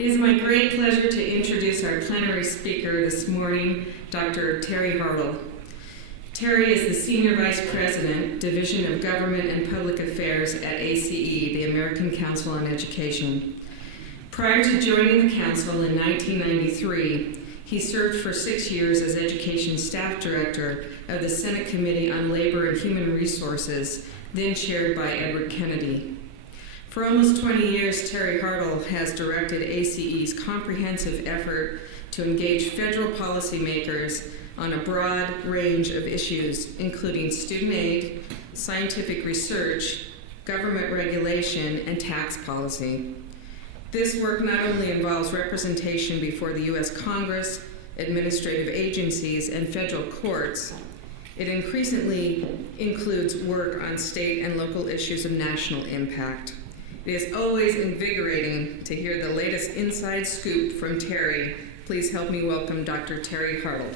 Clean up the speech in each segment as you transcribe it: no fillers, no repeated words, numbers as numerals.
It is my great pleasure to introduce our plenary speaker this morning, Dr. Terry Hartle. Terry is the Senior Vice President, Division of Government and Public Affairs at ACE, the American Council on Education. Prior to joining the Council in 1993, he served for 6 years as Education Staff Director of the Senate Committee on Labor and Human Resources, then chaired by Edward Kennedy. For almost 20 years, Terry Hartle has directed ACE's comprehensive effort to engage federal policymakers on a broad range of issues, including student aid, scientific research, government regulation, and tax policy. This work not only involves representation before the U.S. Congress, administrative agencies, and federal courts, it increasingly includes work on state and local issues of national impact. It is always invigorating to hear the latest inside scoop from Terry. Please help me welcome Dr. Terry Hartle.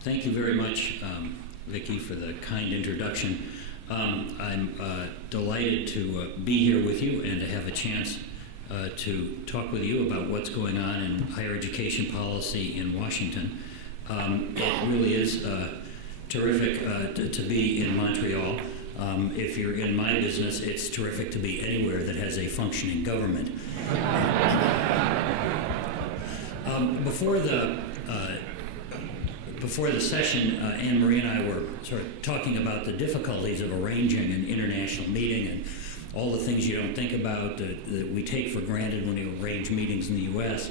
Thank you very much, Vicki, for the kind introduction. I'm delighted to be here with you and to have a chance to talk with you about what's going on in higher education policy in Washington. It really is terrific to be in Montreal. If you're in my business, it's terrific to be anywhere that has a functioning government. Before the session, Anne Marie and I were sort of talking about the difficulties of arranging an international meeting and all the things you don't think about that we take for granted when you arrange meetings in the U.S.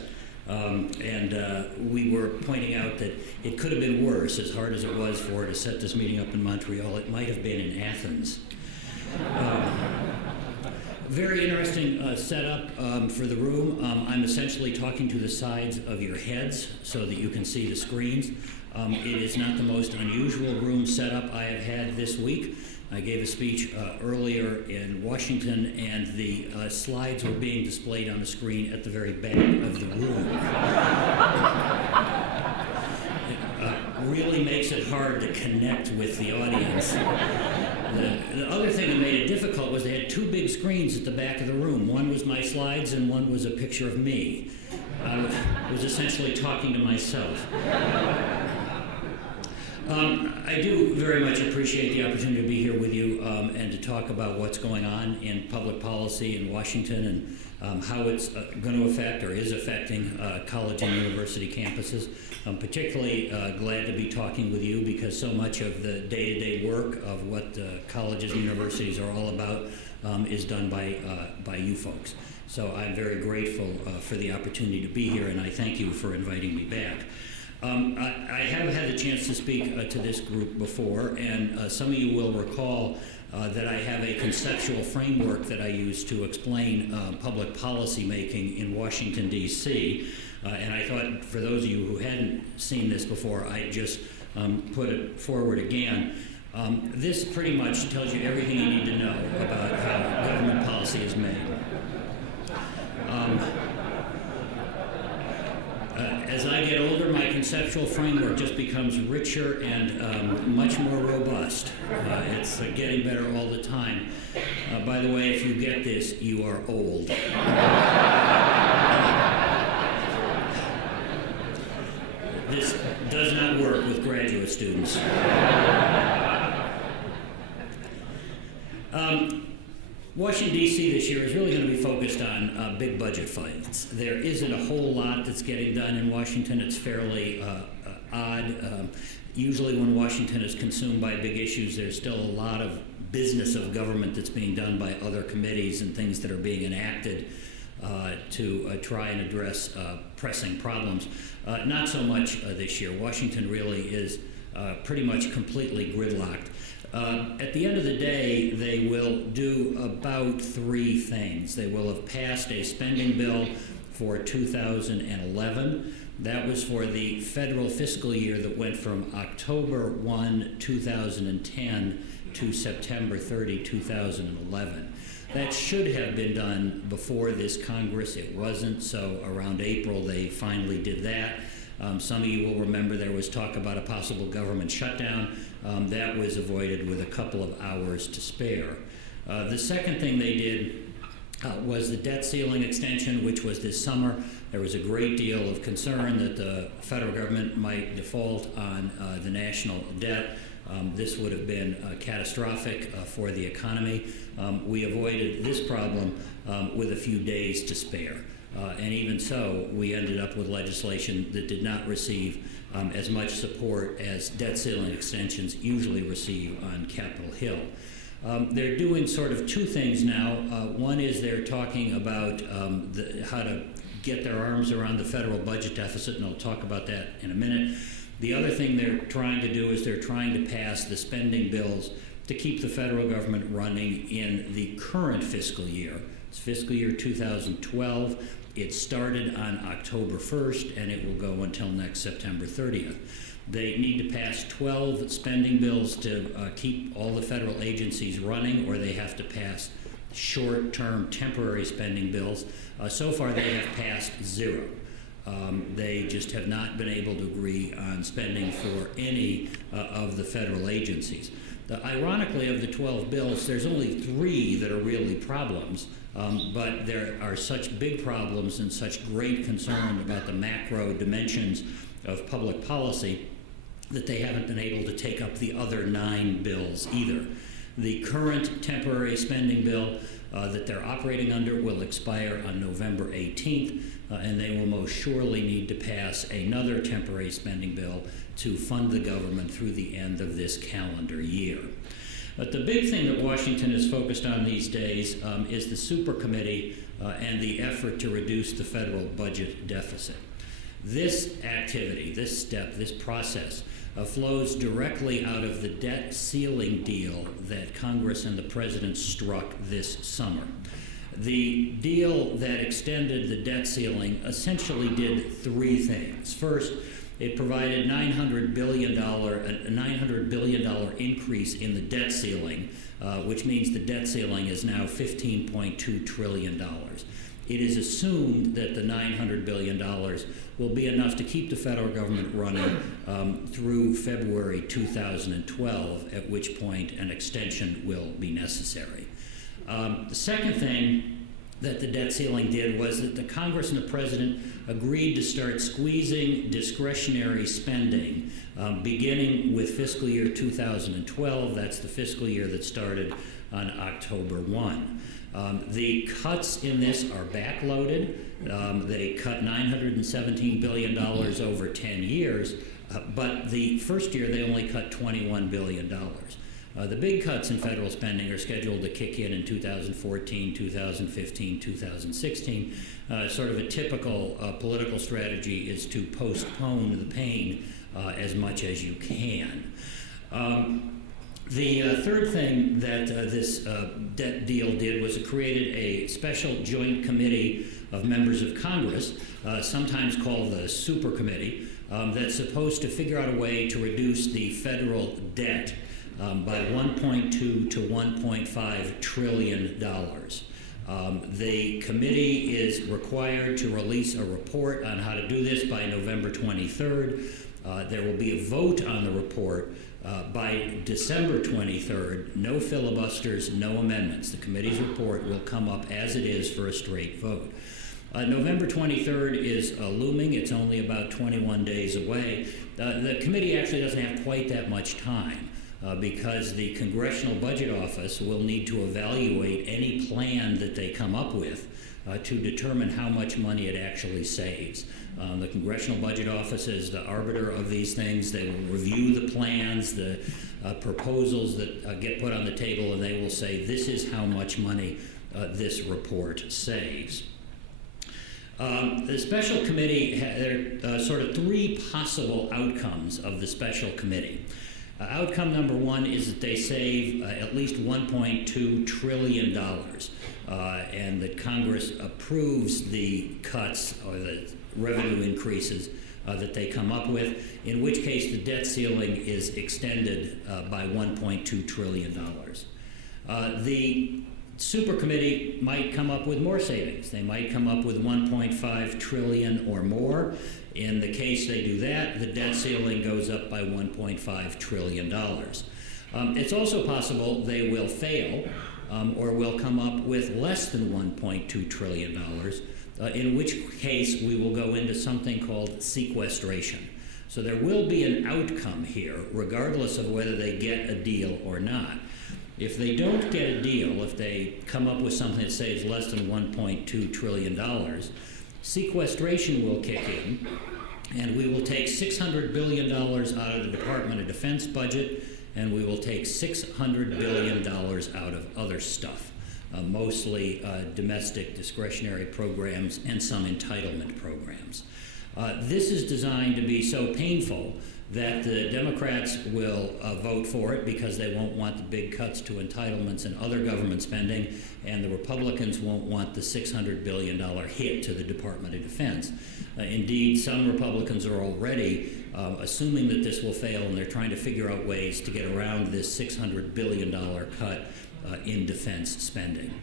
We were pointing out that it could have been worse. As hard as it was for her to set this meeting up in Montreal, it might have been in Athens. Very interesting setup for the room. I'm essentially talking to the sides of your heads so that you can see the screens. It is not the most unusual room setup I have had this week. I gave a speech earlier in Washington, and the slides were being displayed on the screen at the very back of the room. It really makes it hard to connect with the audience. The other thing that made it difficult was they had two big screens at the back of the room. One was my slides and one was a picture of me. I was essentially talking to myself. I do very much appreciate the opportunity to be here with you and to talk about what's going on in public policy in Washington and how it's going to affect or is affecting college and university campuses. I'm particularly glad to be talking with you because so much of the day-to-day work of what colleges and universities are all about is done by you folks. So I'm very grateful for the opportunity to be here, and I thank you for inviting me back. I have had the chance to speak to this group before, and some of you will recall that I have a conceptual framework that I use to explain public policy making in Washington, D.C., and I thought for those of you who hadn't seen this before, I'd just put it forward again. This pretty much tells you everything you need to know about how government policy is made. As I get older, my conceptual framework just becomes richer and much more robust. It's getting better all the time. By the way, if you get this, you are old. This does not work with graduate students. Washington, D.C. this year is really going to be focused on big budget fights. There isn't a whole lot that's getting done in Washington. It's fairly odd. Usually when Washington is consumed by big issues, there's still a lot of business of government that's being done by other committees and things that are being enacted to try and address pressing problems. Not so much this year. Washington really is pretty much completely gridlocked. At the end of the day, they will do about three things. They will have passed a spending bill for 2011. That was for the federal fiscal year that went from October 1, 2010 to September 30, 2011. That should have been done before this Congress. It wasn't, so around April they finally did that. Some of you will remember there was talk about a possible government shutdown. That was avoided with a couple of hours to spare. The second thing they did was the debt ceiling extension, which was this summer. There was a great deal of concern that the federal government might default on the national debt. This would have been catastrophic for the economy. We avoided this problem with a few days to spare. And even so, we ended up with legislation that did not receive as much support as debt ceiling extensions usually receive on Capitol Hill. They're doing sort of two things now. One is they're talking about how to get their arms around the federal budget deficit, and I'll talk about that in a minute. The other thing they're trying to do is they're trying to pass the spending bills to keep the federal government running in the current fiscal year. It's fiscal year 2012. It started on October 1st, and it will go until next September 30th. They need to pass 12 spending bills to keep all the federal agencies running, or they have to pass short-term temporary spending bills. So far, they have passed 0. They just have not been able to agree on spending for any of the federal agencies. Ironically, of the 12 bills, there's only 3 that are really problems, but there are such big problems and such great concern about the macro dimensions of public policy that they haven't been able to take up the other 9 bills either. The current temporary spending bill that they're operating under will expire on November 18th, and they will most surely need to pass another temporary spending bill to fund the government through the end of this calendar year. But the big thing that Washington is focused on these days is the super committee and the effort to reduce the federal budget deficit. This activity, this step, this process flows directly out of the debt ceiling deal that Congress and the President struck this summer. The deal that extended the debt ceiling essentially did 3 things. First, it provided a $900 billion increase in the debt ceiling, which means the debt ceiling is now $15.2 trillion. It is assumed that the $900 billion will be enough to keep the federal government running through February 2012, at which point an extension will be necessary. The second thing that the debt ceiling did was that the Congress and the President agreed to start squeezing discretionary spending beginning with fiscal year 2012. That's the fiscal year that started on October 1. The cuts in this are backloaded. They cut $917 billion over 10 years, but the first year they only cut $21 billion. The big cuts in federal spending are scheduled to kick in 2014, 2015, 2016. Sort of a typical political strategy is to postpone the pain as much as you can. The third thing that this debt deal did was it created a special joint committee of members of Congress, sometimes called the Super Committee, that's supposed to figure out a way to reduce the federal debt by $1.2 to $1.5 trillion. The committee is required to release a report on how to do this by November 23rd. There will be a vote on the report by December 23rd. No filibusters, no amendments. The committee's report will come up as it is for a straight vote. November 23rd is looming. It's only about 21 days away. The committee actually doesn't have quite that much time because the Congressional Budget Office will need to evaluate any plan that they come up with to determine how much money it actually saves. The Congressional Budget Office is the arbiter of these things. They will review the plans, the proposals that get put on the table, and they will say, this is how much money this report saves. The special committee, there are sort of 3 possible outcomes of the special committee. Outcome number 1 is that they save at least $1.2 trillion, and that Congress approves the cuts or the revenue increases that they come up with, in which case the debt ceiling is extended by $1.2 trillion. The Super committee might come up with more savings. They might come up with 1.5 trillion or more. In the case they do that, the debt ceiling goes up by $1.5 trillion. It's also possible they will fail or will come up with less than $1.2 trillion, in which case we will go into something called sequestration. So there will be an outcome here, regardless of whether they get a deal or not. If they don't get a deal, if they come up with something that saves less than $1.2 trillion, sequestration will kick in, and we will take $600 billion out of the Department of Defense budget, and we will take $600 billion out of other stuff, mostly domestic discretionary programs and some entitlement programs. This is designed to be so painful that the Democrats will vote for it because they won't want the big cuts to entitlements and other government spending, and the Republicans won't want the $600 billion hit to the Department of Defense. Indeed, some Republicans are already assuming that this will fail, and they're trying to figure out ways to get around this $600 billion cut in defense spending.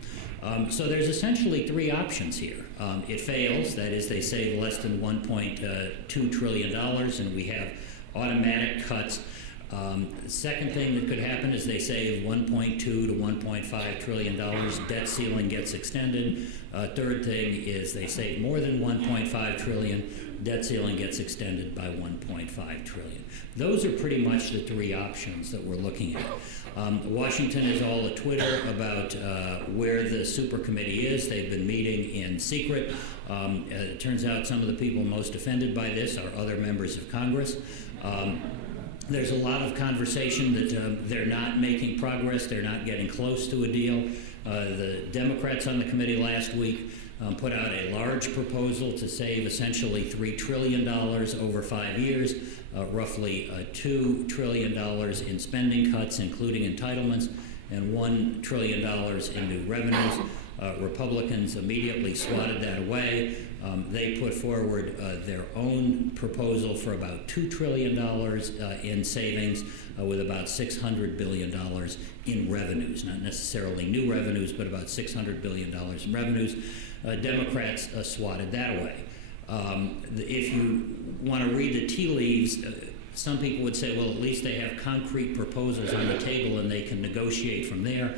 So there's essentially three options here. It fails, that is, they save less than $1.2 trillion, and we have automatic cuts. The second thing that could happen is they save $1.2 to $1.5 trillion. Debt ceiling gets extended. Third thing is they save more than $1.5 trillion. Debt ceiling gets extended by $1.5 trillion. Those are pretty much the three options that we're looking at. Washington is all a Twitter about where the super committee is. They've been meeting in secret. It turns out some of the people most offended by this are other members of Congress. There's a lot of conversation that they're not making progress, they're not getting close to a deal. The Democrats on the committee last week put out a large proposal to save essentially $3 trillion over 5 years, roughly $2 trillion in spending cuts, including entitlements, and $1 trillion in new revenues. Republicans immediately swatted that away. They put forward their own proposal for about $2 trillion in savings, with about $600 billion in revenues, not necessarily new revenues, but about $600 billion in revenues. Democrats swatted that away. If you want to read the tea leaves, some people would say, well, at least they have concrete proposals on the table and they can negotiate from there.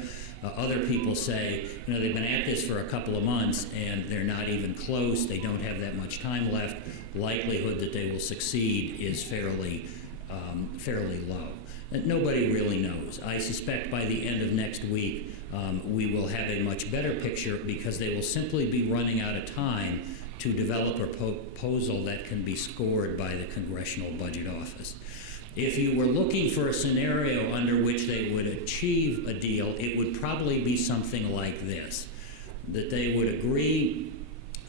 Other people say, they've been at this for a couple of months and they're not even close. They don't have that much time left. Likelihood that they will succeed is fairly low. Nobody really knows. I suspect by the end of next week, we will have a much better picture because they will simply be running out of time to develop a proposal that can be scored by the Congressional Budget Office. If you were looking for a scenario under which they would achieve a deal, it would probably be something like this, that they would agree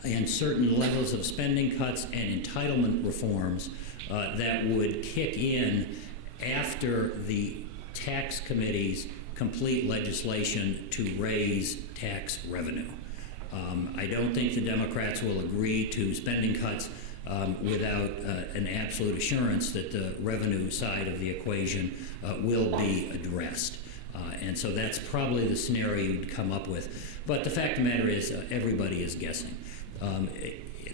in certain levels of spending cuts and entitlement reforms that would kick in after the tax committee's complete legislation to raise tax revenue. I don't think the Democrats will agree to spending cuts without an absolute assurance that the revenue side of the equation will be addressed. And so that's probably the scenario you'd come up with. But the fact of the matter is everybody is guessing.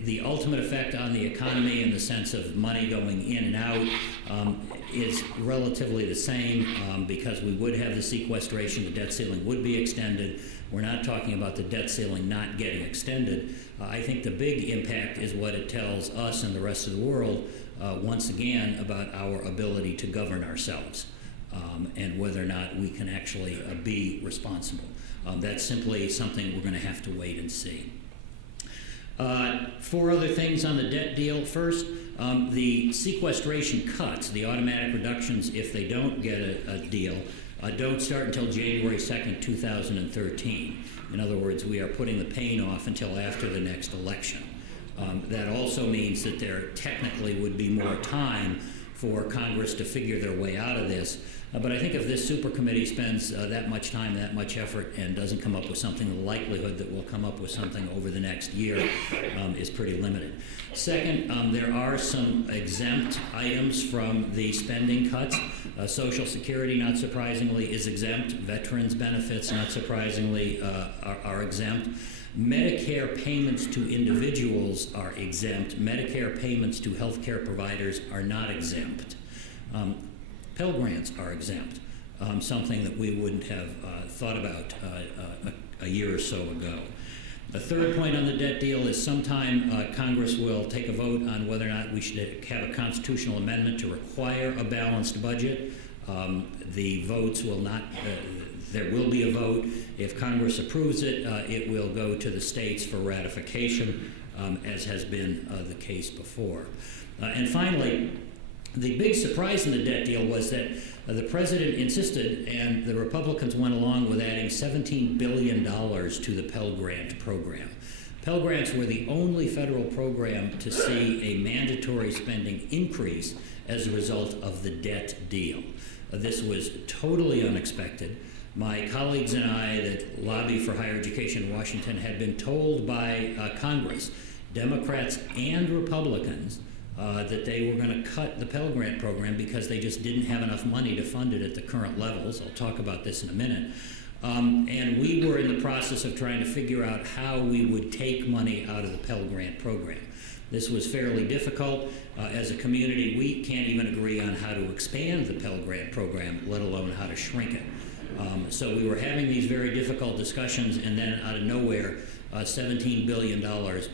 The ultimate effect on the economy in the sense of money going in and out is relatively the same because we would have the sequestration, the debt ceiling would be extended. We're not talking about the debt ceiling not getting extended. I think the big impact is what it tells us and the rest of the world, once again, about our ability to govern ourselves and whether or not we can actually be responsible. That's simply something we're going to have to wait and see. Four other things on the debt deal. First, the sequestration cuts, the automatic reductions if they don't get a deal, don't start until January 2nd, 2013. In other words, we are putting the pain off until after the next election. That also means that there technically would be more time for Congress to figure their way out of this. But I think if this super committee spends that much time, that much effort, and doesn't come up with something, the likelihood that we'll come up with something over the next year is pretty limited. Second, there are some exempt items from the spending cuts. Social Security, not surprisingly, is exempt. Veterans benefits, not surprisingly, are exempt. Medicare payments to individuals are exempt. Medicare payments to healthcare providers are not exempt. Pell Grants are exempt, something that we wouldn't have thought about a year or so ago. The third point on the debt deal is sometime Congress will take a vote on whether or not we should have a constitutional amendment to require a balanced budget. The votes will not, there will be a vote. If Congress approves it, it will go to the states for ratification, as has been the case before. And finally, the big surprise in the debt deal was that the president insisted, and the Republicans went along with adding $17 billion to the Pell Grant program. Pell Grants were the only federal program to see a mandatory spending increase as a result of the debt deal. This was totally unexpected. My colleagues and I that lobby for higher education in Washington had been told by Congress, Democrats and Republicans, that they were going to cut the Pell Grant program because they just didn't have enough money to fund it at the current levels. I'll talk about this in a minute. And we were in the process of trying to figure out how we would take money out of the Pell Grant program. This was fairly difficult. As a community, we can't even agree on how to expand the Pell Grant program, let alone how to shrink it. So we were having these very difficult discussions, and then out of nowhere, $17 billion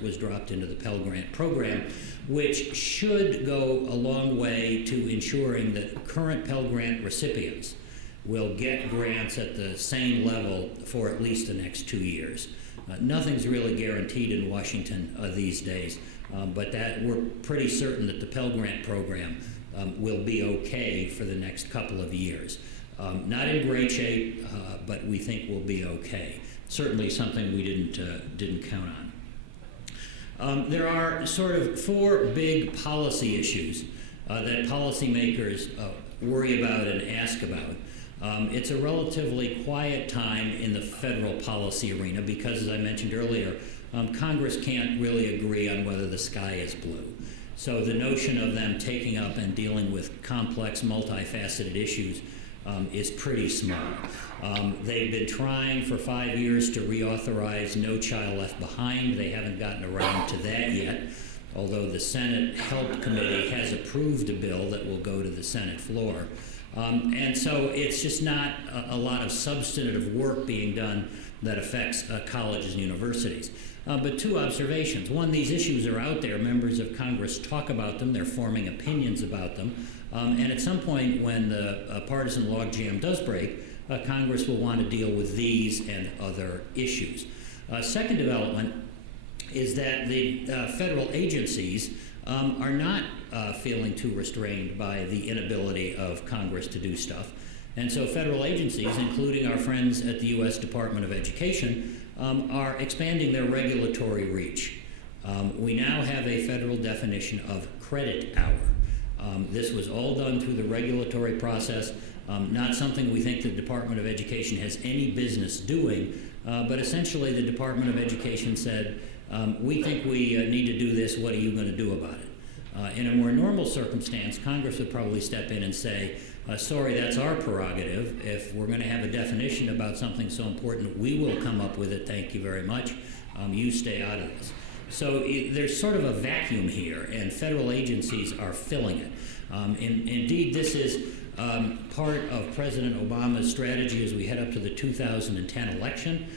was dropped into the Pell Grant program, which should go a long way to ensuring that current Pell Grant recipients will get grants at the same level for at least the next 2 years. Nothing's really guaranteed in Washington these days, but that we're pretty certain that the Pell Grant program will be okay for the next couple of years. Not in great shape, but we think we'll be okay. Certainly something we didn't count on. There are sort of four big policy issues that policymakers worry about and ask about. It's a relatively quiet time in the federal policy arena because, as I mentioned earlier, Congress can't really agree on whether the sky is blue. So the notion of them taking up and dealing with complex, multifaceted issues is pretty small. They've been trying for 5 years to reauthorize No Child Left Behind. They haven't gotten around to that yet, although the Senate Help Committee has approved a bill that will go to the Senate floor. And so it's just not a lot of substantive work being done that affects colleges and universities. But two observations. One, these issues are out there. Members of Congress talk about them. They're forming opinions about them. And at some point when the partisan logjam does break, Congress will want to deal with these and other issues. Second development is that the federal agencies are not feeling too restrained by the inability of Congress to do stuff. And so federal agencies, including our friends at the U.S. Department of Education, are expanding their regulatory reach. We now have a federal definition of credit hour. This was all done through the regulatory process, not something we think the Department of Education has any business doing, but essentially the Department of Education said, we think we need to do this, what are you going to do about it? In a more normal circumstance, Congress would probably step in and say, sorry, that's our prerogative. If we're going to have a definition about something so important, we will come up with it, thank you very much. You stay out of this. So there's sort of a vacuum here, and federal agencies are filling it. Indeed, this is part of President Obama's strategy as we head up to the 2010 election.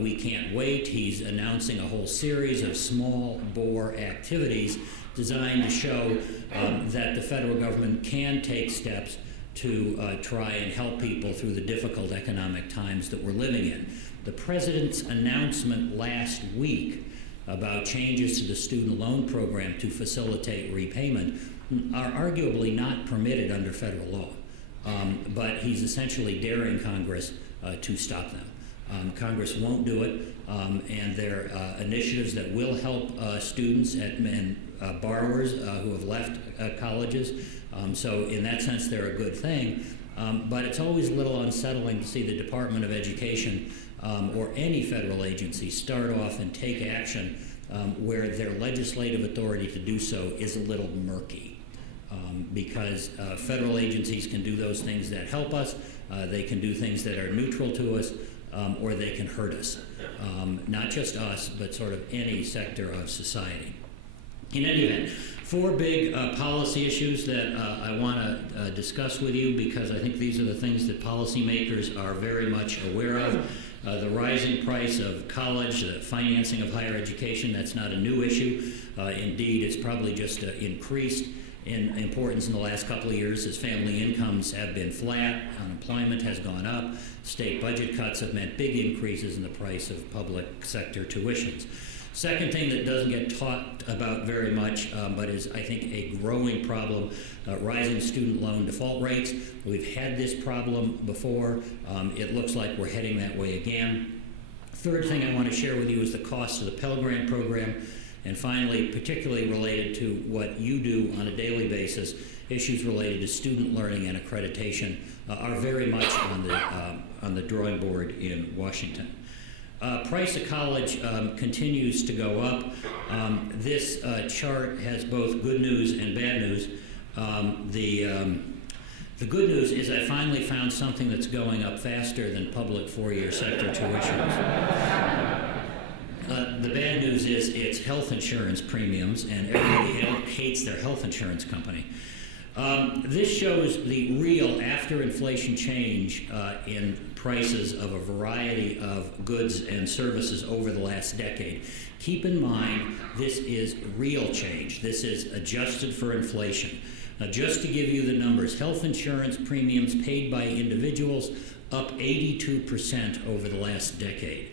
We can't wait. He's announcing a whole series of small bore activities designed to show that the federal government can take steps to try and help people through the difficult economic times that we're living in. The president's announcement last week about changes to the student loan program to facilitate repayment are arguably not permitted under federal law. But he's essentially daring Congress to stop them. Congress won't do it, and they're initiatives that will help students and borrowers who have left colleges. So in that sense, they're a good thing. But it's always a little unsettling to see the Department of Education or any federal agency start off and take action where their legislative authority to do so is a little murky. Because federal agencies can do those things that help us, they can do things that are neutral to us, or they can hurt us. Not just us, but sort of any sector of society. In any event, 4 big policy issues that I want to discuss with you, because I think these are the things that policymakers are very much aware of. The rising price of college, the financing of higher education, that's not a new issue. Indeed, it's probably just increased in importance in the last couple of years as family incomes have been flat, unemployment has gone up, state budget cuts have meant big increases in the price of public sector tuitions. Second thing that doesn't get talked about very much, but is, I think, a growing problem, rising student loan default rates. We've had this problem before. It looks like we're heading that way again. Third thing I want to share with you is the cost of the Pell Grant program. And finally, particularly related to what you do on a daily basis, issues related to student learning and accreditation are very much on the drawing board in Washington. Price of college continues to go up. This chart has both good news and bad news. The good news is I finally found something that's going up faster than public 4-year sector tuitions. The bad news is it's health insurance premiums, and everybody hates their health insurance company. This shows the real after-inflation change in prices of a variety of goods and services over the last decade. Keep in mind, this is real change. This is adjusted for inflation. Now, just to give you the numbers, health insurance premiums paid by individuals up 82% over the last decade.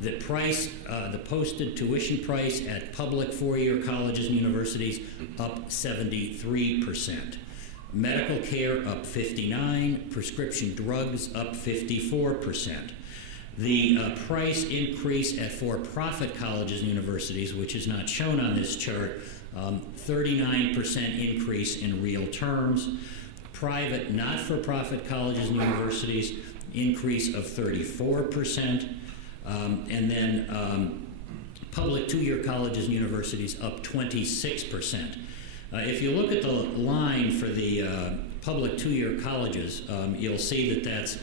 The price, the posted tuition price at public 4-year colleges and universities up 73%. Medical care up 59%, prescription drugs up 54%. The price increase at for-profit colleges and universities, which is not shown on this chart, 39% increase in real terms. Private not-for-profit colleges and universities, increase of 34%. And then public 2-year colleges and universities up 26%. If you look at the line for the public 2-year colleges, you'll see that that's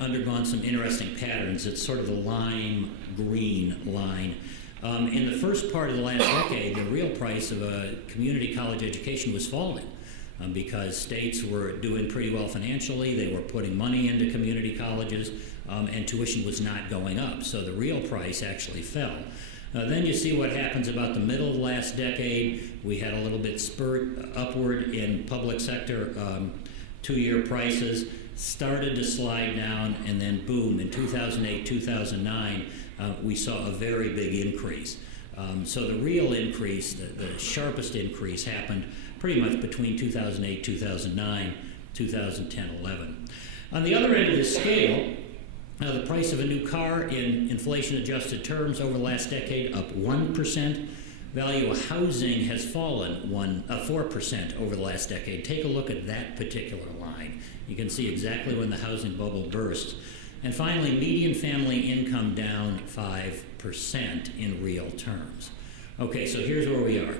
undergone some interesting patterns. It's sort of the lime green line. In the first part of the last decade, the real price of a community college education was falling because states were doing pretty well financially. They were putting money into community colleges, and tuition was not going up. So the real price actually fell. Then you see what happens about the middle of the last decade. We had a little bit spurt upward in public sector 2-year prices, started to slide down, and then boom, in 2008, 2009, we saw a very big increase. So the real increase, the sharpest increase happened pretty much between 2008, 2009, 2010, 11. On the other end of the scale, the price of a new car in inflation-adjusted terms over the last decade up 1%. Value of housing has fallen 4% over the last decade. Take a look at that particular line. You can see exactly when the housing bubble burst. And finally, median family income down 5% in real terms. Okay, so here's where we are.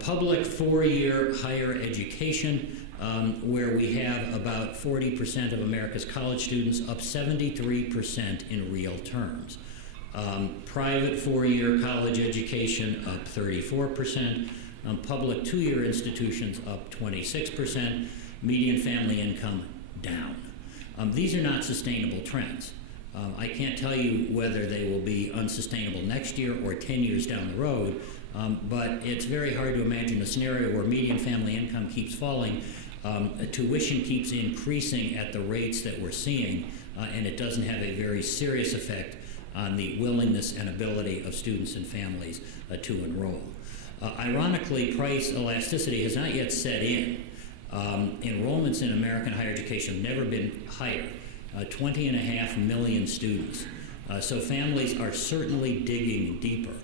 Public 4-year higher education, where we have about 40% of America's college students, up 73% in real terms. Private 4-year college education up 34%. Public 2-year institutions up 26%. Median family income down. These are not sustainable trends. I can't tell you whether they will be unsustainable next year or 10 years down the road, but it's very hard to imagine a scenario where median family income keeps falling, tuition keeps increasing at the rates that we're seeing, and it doesn't have a very serious effect on the willingness and ability of students and families to enroll. Ironically, price elasticity has not yet set in. Enrollments in American higher education have never been higher, 20.5 million students. So families are certainly digging deeper,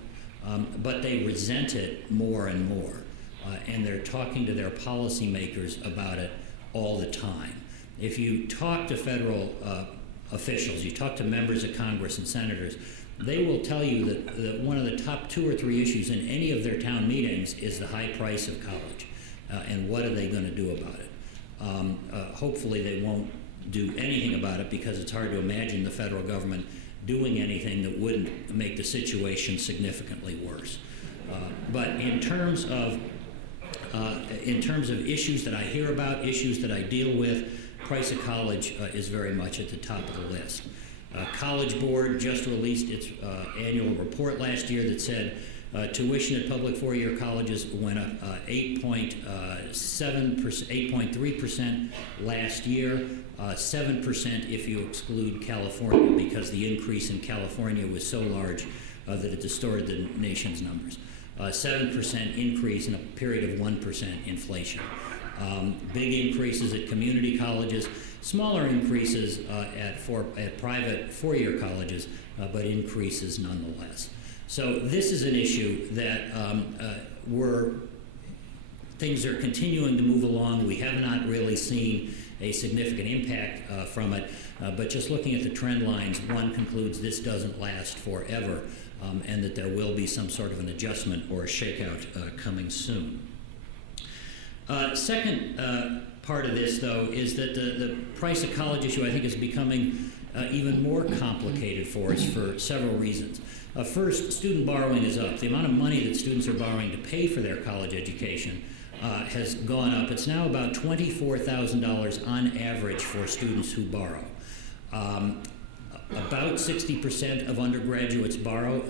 but they resent it more and more, and they're talking to their policymakers about it all the time. if you talk to federal officials, you talk to members of Congress and senators, they will tell you that one of the top 2 or 3 issues in any of their town meetings is the high price of college, and what are they going to do about it. Hopefully they won't do anything about it, because it's hard to imagine the federal government doing anything that wouldn't make the situation significantly worse. But in terms of issues that I hear about, issues that I deal with, price of college is very much at the top of the list. College Board just released its annual report last year that said tuition at public four-year colleges went up 8.3% last year, 7% if you exclude California, because the increase in California was so large that it distorted the nation's numbers. 7% increase in a period of 1% inflation. Big increases at community colleges, smaller increases at private four-year colleges, but increases nonetheless. So this is an issue that things are continuing to move along. We have not really seen a significant impact from it, but just looking at the trend lines, one concludes this doesn't last forever, and that there will be some sort of an adjustment or a shakeout coming soon. Second part of this, though, is that the price of college issue, I think, is becoming even more complicated for us for several reasons. First, student borrowing is up. The amount of money that students are borrowing to pay for their college education has gone up. It's now about $24,000 on average for students who borrow. About 60% of undergraduates borrow.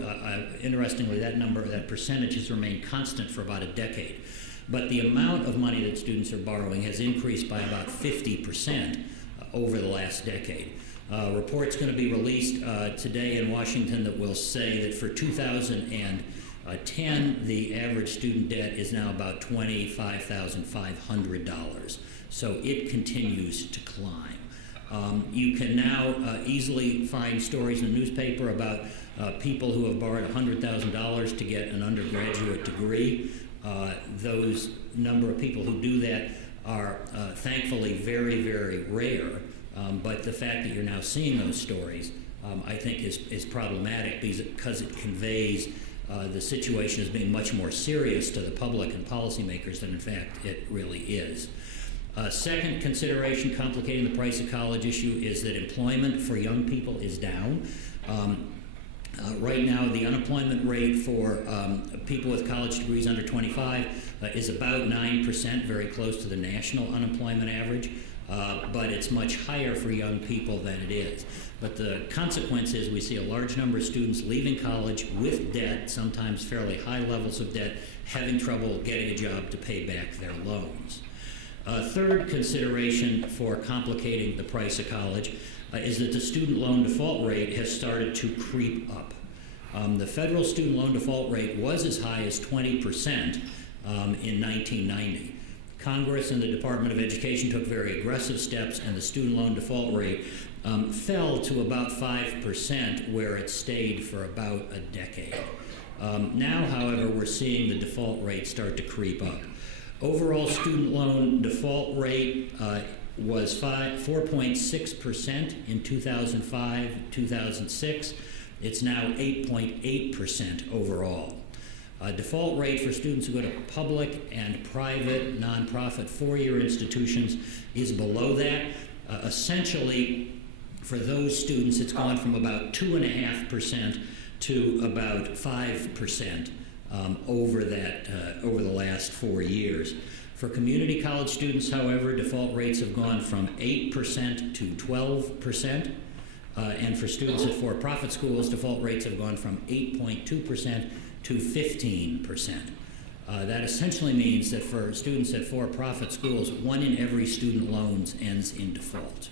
Interestingly, that percentage has remained constant for about a decade. But the amount of money that students are borrowing has increased by about 50% over the last decade. Report's going to be released today in Washington that will say that for 2010, the average student debt is now about $25,500. So it continues to climb. You can now easily find stories in the newspaper about people who have borrowed $100,000 to get an undergraduate degree. Those number of people who do that are thankfully very, very rare. But the fact that you're now seeing those stories, I think, is problematic because it conveys the situation as being much more serious to the public and policymakers than, in fact, it really is. Second consideration complicating the price of college issue is that employment for young people is down. Right now, the unemployment rate for people with college degrees under 25 is about 9%, very close to the national unemployment average, but it's much higher for young people than it is. But the consequence is we see a large number of students leaving college with debt, sometimes fairly high levels of debt, having trouble getting a job to pay back their loans. Third consideration for complicating the price of college is that the student loan default rate has started to creep up. The federal student loan default rate was as high as 20% in 1990. Congress and the Department of Education took very aggressive steps, and the student loan default rate fell to about 5%, where it stayed for about a decade. Now, however, we're seeing the default rate start to creep up. Overall student loan default rate was 4.6% in 2005-2006. It's now 8.8% overall. Default rate for students who go to public and private nonprofit four-year institutions is below that. Essentially, for those students, it's gone from about 2.5% to about 5% over the last 4 years. For community college students, however, default rates have gone from 8% to 12%. And for students at for-profit schools, default rates have gone from 8.2% to 15%. That essentially means that for students at for-profit schools, 1 in every student loans ends in default.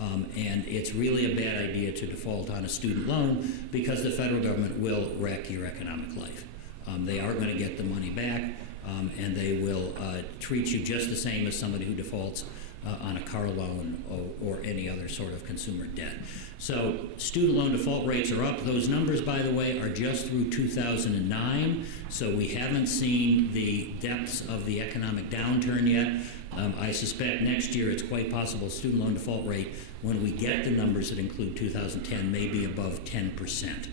And it's really a bad idea to default on a student loan because the federal government will wreck your economic life. They are going to get the money back, and they will treat you just the same as somebody who defaults on a car loan or any other sort of consumer debt. So student loan default rates are up. Those numbers, by the way, are just through 2009, so we haven't seen the depths of the economic downturn yet. I suspect next year it's quite possible student loan default rate, when we get the numbers that include 2010, may be above 10%.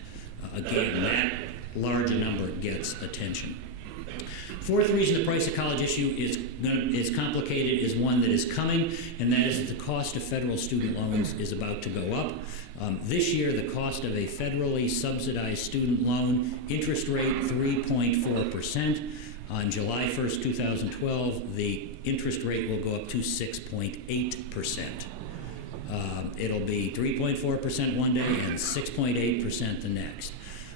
Again, that large a number gets attention. Fourth reason the price of college issue is complicated is one that is coming, and that is that the cost of federal student loans is about to go up. This year, the cost of a federally subsidized student loan, interest rate 3.4%. On July 1st, 2012, the interest rate will go up to 6.8%. It'll be 3.4% one day and 6.8% the next.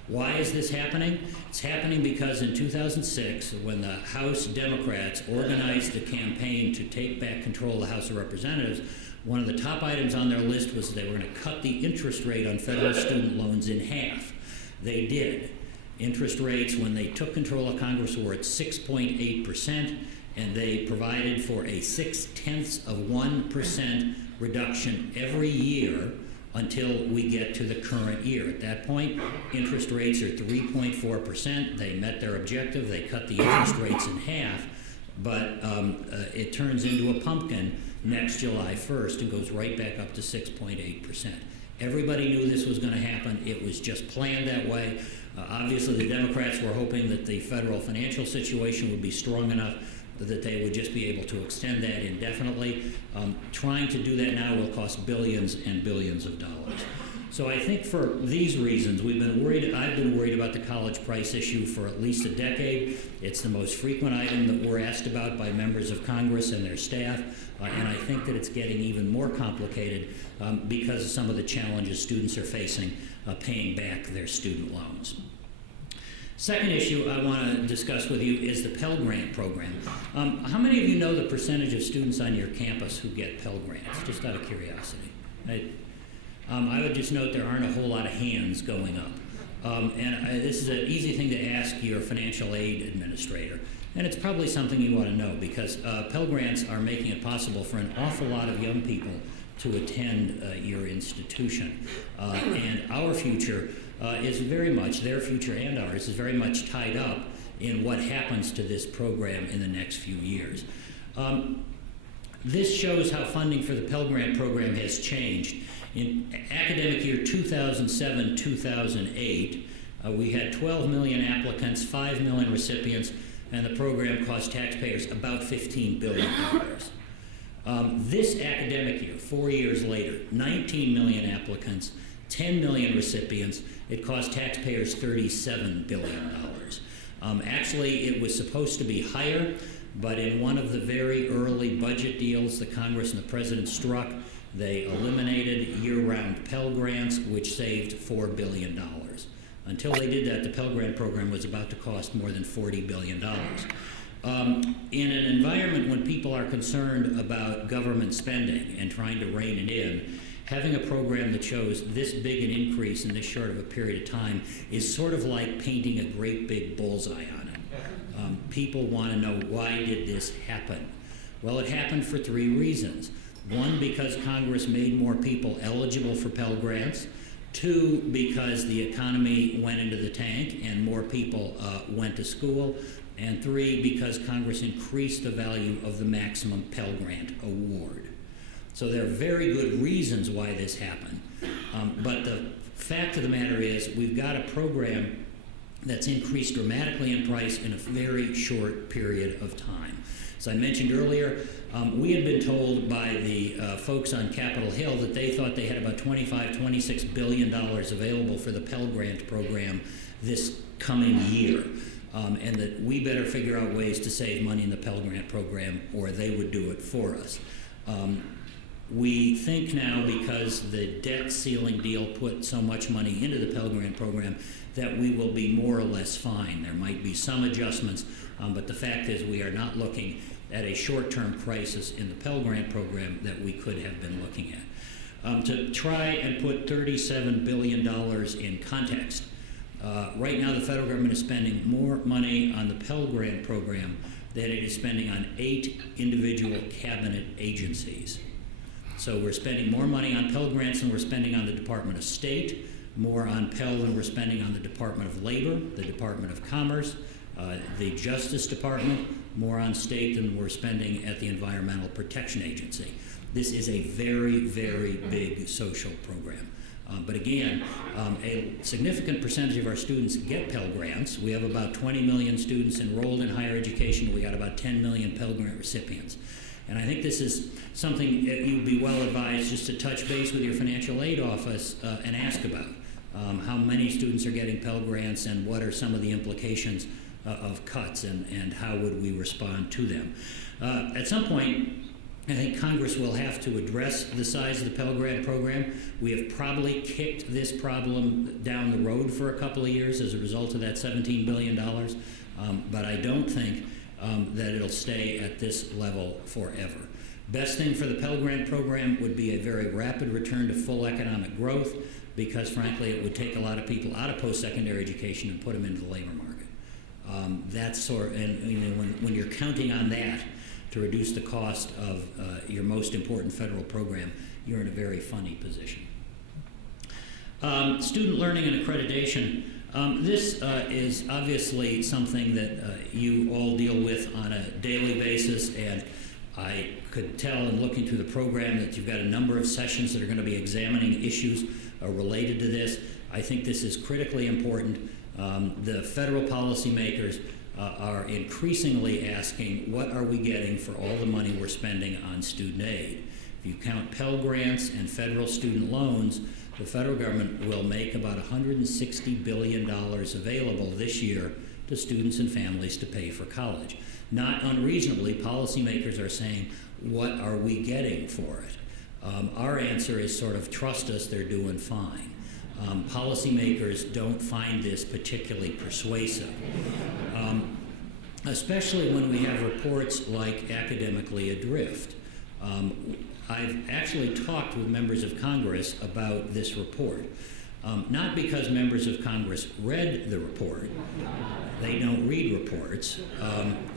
Why is this happening? It's happening because in 2006, when the House Democrats organized a campaign to take back control of the House of Representatives, one of the top items on their list was they were going to cut the interest rate on federal student loans in half. They did. Interest rates, when they took control of Congress, were at 6.8%, and they provided for a 0.6% reduction every year until we get to the current year. At that point, interest rates are 3.4%. They met their objective. They cut the interest rates in half, but it turns into a pumpkin next July 1st and goes right back up to 6.8%. Everybody knew this was going to happen. It was just planned that way. Obviously, the Democrats were hoping that the federal financial situation would be strong enough that they would just be able to extend that indefinitely. Trying to do that now will cost billions and billions of dollars. So I think for these reasons, I've been worried about the college price issue for at least a decade. It's the most frequent item that we're asked about by members of Congress and their staff, and I think that it's getting even more complicated because of some of the challenges students are facing paying back their student loans. Second issue I want to discuss with you is the Pell Grant program. How many of you know the percentage of students on your campus who get Pell Grants, just out of curiosity? I would just note there aren't a whole lot of hands going up. This is an easy thing to ask your financial aid administrator, and it's probably something you want to know because Pell Grants are making it possible for an awful lot of young people to attend your institution. And our future is very much, their future and ours, is very much tied up in what happens to this program in the next few years. This shows how funding for the Pell Grant program has changed. In academic year 2007-2008, we had 12 million applicants, 5 million recipients, and the program cost taxpayers about $15 billion. This academic year, 4 years later, 19 million applicants, 10 million recipients, it cost taxpayers $37 billion. Actually, it was supposed to be higher, but in one of the very early budget deals the Congress and the President struck, they eliminated year-round Pell Grants, which saved $4 billion. Until they did that, the Pell Grant program was about to cost more than $40 billion. In an environment when people are concerned about government spending and trying to rein it in, having a program that shows this big an increase in this short of a period of time is sort of like painting a great big bullseye on it. People want to know, why did this happen? Well, it happened for three reasons. One, because Congress made more people eligible for Pell Grants. Two, because the economy went into the tank and more people went to school. And three, because Congress increased the value of the maximum Pell Grant award. So there are very good reasons why this happened. But the fact of the matter is we've got a program that's increased dramatically in price in a very short period of time. As I mentioned earlier, we had been told by the folks on Capitol Hill that they thought they had about $26 billion available for the Pell Grant program this coming year. And that we better figure out ways to save money in the Pell Grant program or they would do it for us. We think now, because the debt ceiling deal put so much money into the Pell Grant program, that we will be more or less fine. There might be some adjustments, but the fact is we are not looking at a short-term crisis in the Pell Grant program that we could have been looking at. To try and put $37 billion in context, Right now, the federal government is spending more money on the Pell Grant program than it is spending on 8 individual cabinet agencies. So we're spending more money on Pell Grants than we're spending on the Department of State, more on Pell than we're spending on the Department of Labor, the Department of Commerce, the Justice Department, more on state than we're spending at the Environmental Protection Agency. This is a very, very big social program. But again, a significant percentage of our students get Pell Grants. We have about 20 million students enrolled in higher education. We got about 10 million Pell Grant recipients. And I think this is something that you'd be well advised just to touch base with your financial aid office and ask about. How many students are getting Pell Grants and what are some of the implications of cuts and how would we respond to them. At some point, I think Congress will have to address the size of the Pell Grant program. We have probably kicked this problem down the road for a couple of years as a result of that $17 billion, but I don't think that it'll stay at this level forever. Best thing for the Pell Grant program would be a very rapid return to full economic growth because, frankly, it would take a lot of people out of post-secondary education and put them into the labor market. When you're counting on that to reduce the cost of your most important federal program, you're in a very funny position. Student learning and accreditation. This is obviously something that you all deal with on a daily basis, and I could tell in looking through the program that you've got a number of sessions that are going to be examining issues related to this. I think this is critically important. The federal policymakers are increasingly asking, what are we getting for all the money we're spending on student aid? If you count Pell Grants and federal student loans, the federal government will make about $160 billion available this year to students and families to pay for college. Not unreasonably, policymakers are saying, what are we getting for it? Our answer is sort of, trust us, they're doing fine. Policymakers don't find this particularly persuasive, especially when we have reports like Academically Adrift. I've actually talked with members of Congress about this report, not because members of Congress read the report. They don't read reports.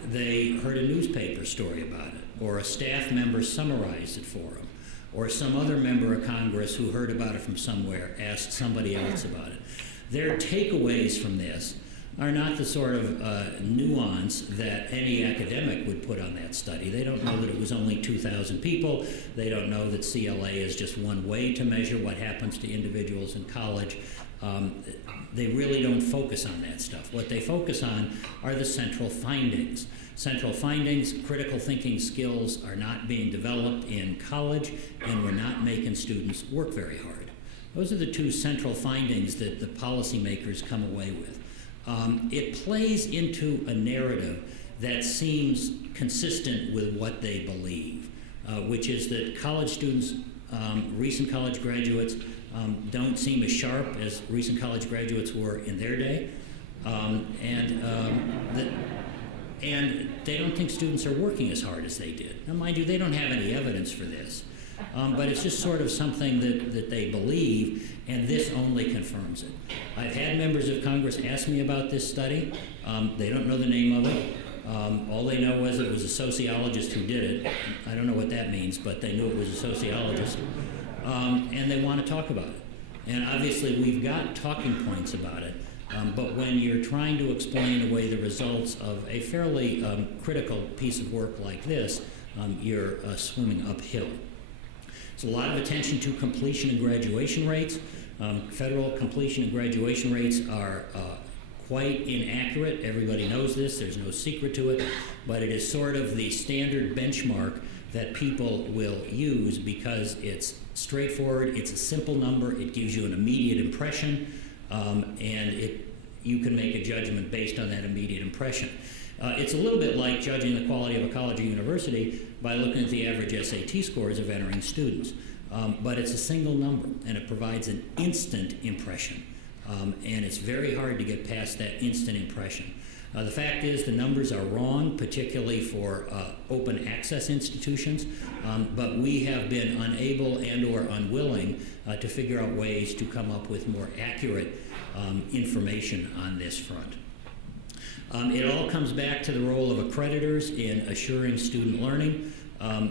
They heard a newspaper story about it, or a staff member summarized it for them, or some other member of Congress who heard about it from somewhere asked somebody else about it. Their takeaways from this are not the sort of nuance that any academic would put on that study. They don't know that it was only 2,000 people. They don't know that CLA is just one way to measure what happens to individuals in college. They really don't focus on that stuff. What they focus on are the central findings. Central findings, critical thinking skills are not being developed in college, and we're not making students work very hard. Those are the two central findings that the policymakers come away with. It plays into a narrative that seems consistent with what they believe, which is that college students, recent college graduates, don't seem as sharp as recent college graduates were in their day, and they don't think students are working as hard as they did. Now, mind you, they don't have any evidence for this, but it's just sort of something that they believe, and this only confirms it. I've had members of Congress ask me about this study. They don't know the name of it. All they know was that it was a sociologist who did it. I don't know what that means, but they knew it was a sociologist. And they want to talk about it. And obviously, we've got talking points about it. But when you're trying to explain away the results of a fairly critical piece of work like this, you're swimming uphill. There's a lot of attention to completion and graduation rates. Federal completion and graduation rates are quite inaccurate. Everybody knows this. There's no secret to it. But it is sort of the standard benchmark that people will use because it's straightforward, it's a simple number, it gives you an immediate impression, and you can make a judgment based on that immediate impression. It's a little bit like judging the quality of a college or university by looking at the average SAT scores of entering students. But it's a single number, and it provides an instant impression. And it's very hard to get past that instant impression. The fact is the numbers are wrong, particularly for open access institutions, but we have been unable and or unwilling to figure out ways to come up with more accurate information on this front. It all comes back to the role of accreditors in assuring student learning.